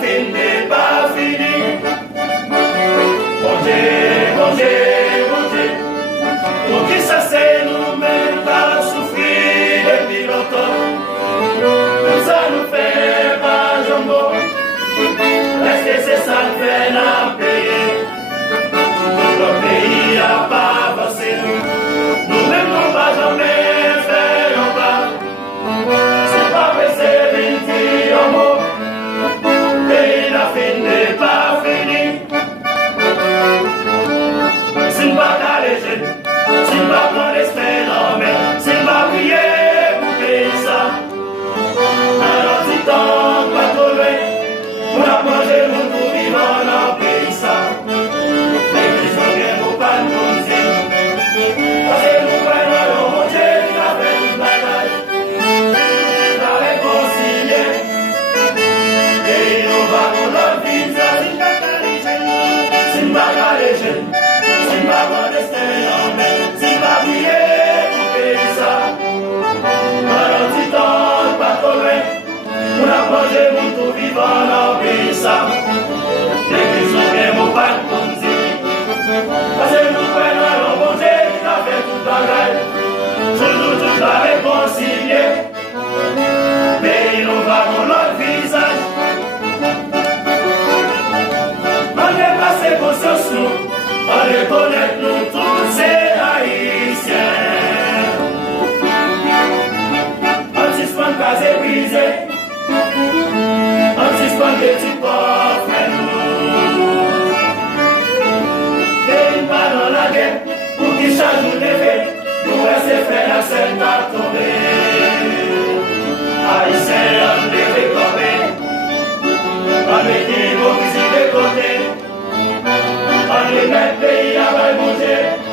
fin n'est pas fini. Bon Dieu, pour qui ça c'est nous-mêmes qu'à souffrir depuis longtemps. Tout ça nous fait pas jambon. Est-ce que c'est ça nous fait la payer? Notre pays n'a pas avancé. Nous-mêmes n'avons pas jamais fait un pas. C'est pas pressé, vite, un mot. Le pays n'a fini, pas fini. C'est pas caléger, c'est pas prendre l'espérance, mais c'est pas prier pour payer ça. Alors, si tant pas trop loin, on a mangé mon tout vivant dans le pays ça. L'église nous vient pour pas nous conduire. Parce que nous croyons mon Dieu qui a fait une bataille. Il a réconcilié. Et il nous va pour notre vie, ça c'est pas caléger. C'est pas caléger. C'est pas mon destin, c'est pas prier pour payer ça. Alors si t'en pas trop loin, on a mangé mon tout vivant dans le pays ça. L'église nous vient mon pas comme si. Parce que nous prenons mon Dieu qui a fait tout bagaille. Je nous tout à réconcilier. Mais il nous va pour notre visage. Malgré passer conscience nous. On reconnaît nous tous ces haïtiens. Anti-span casé brisé. Anti-span petit pauvre nous. Et une balle dans la guerre. Pour qui change nous lever. Nous restons frères la scène à tomber. Haïtiens on devait tomber. On met l'hypocrisie de côté. On les met pays à manger.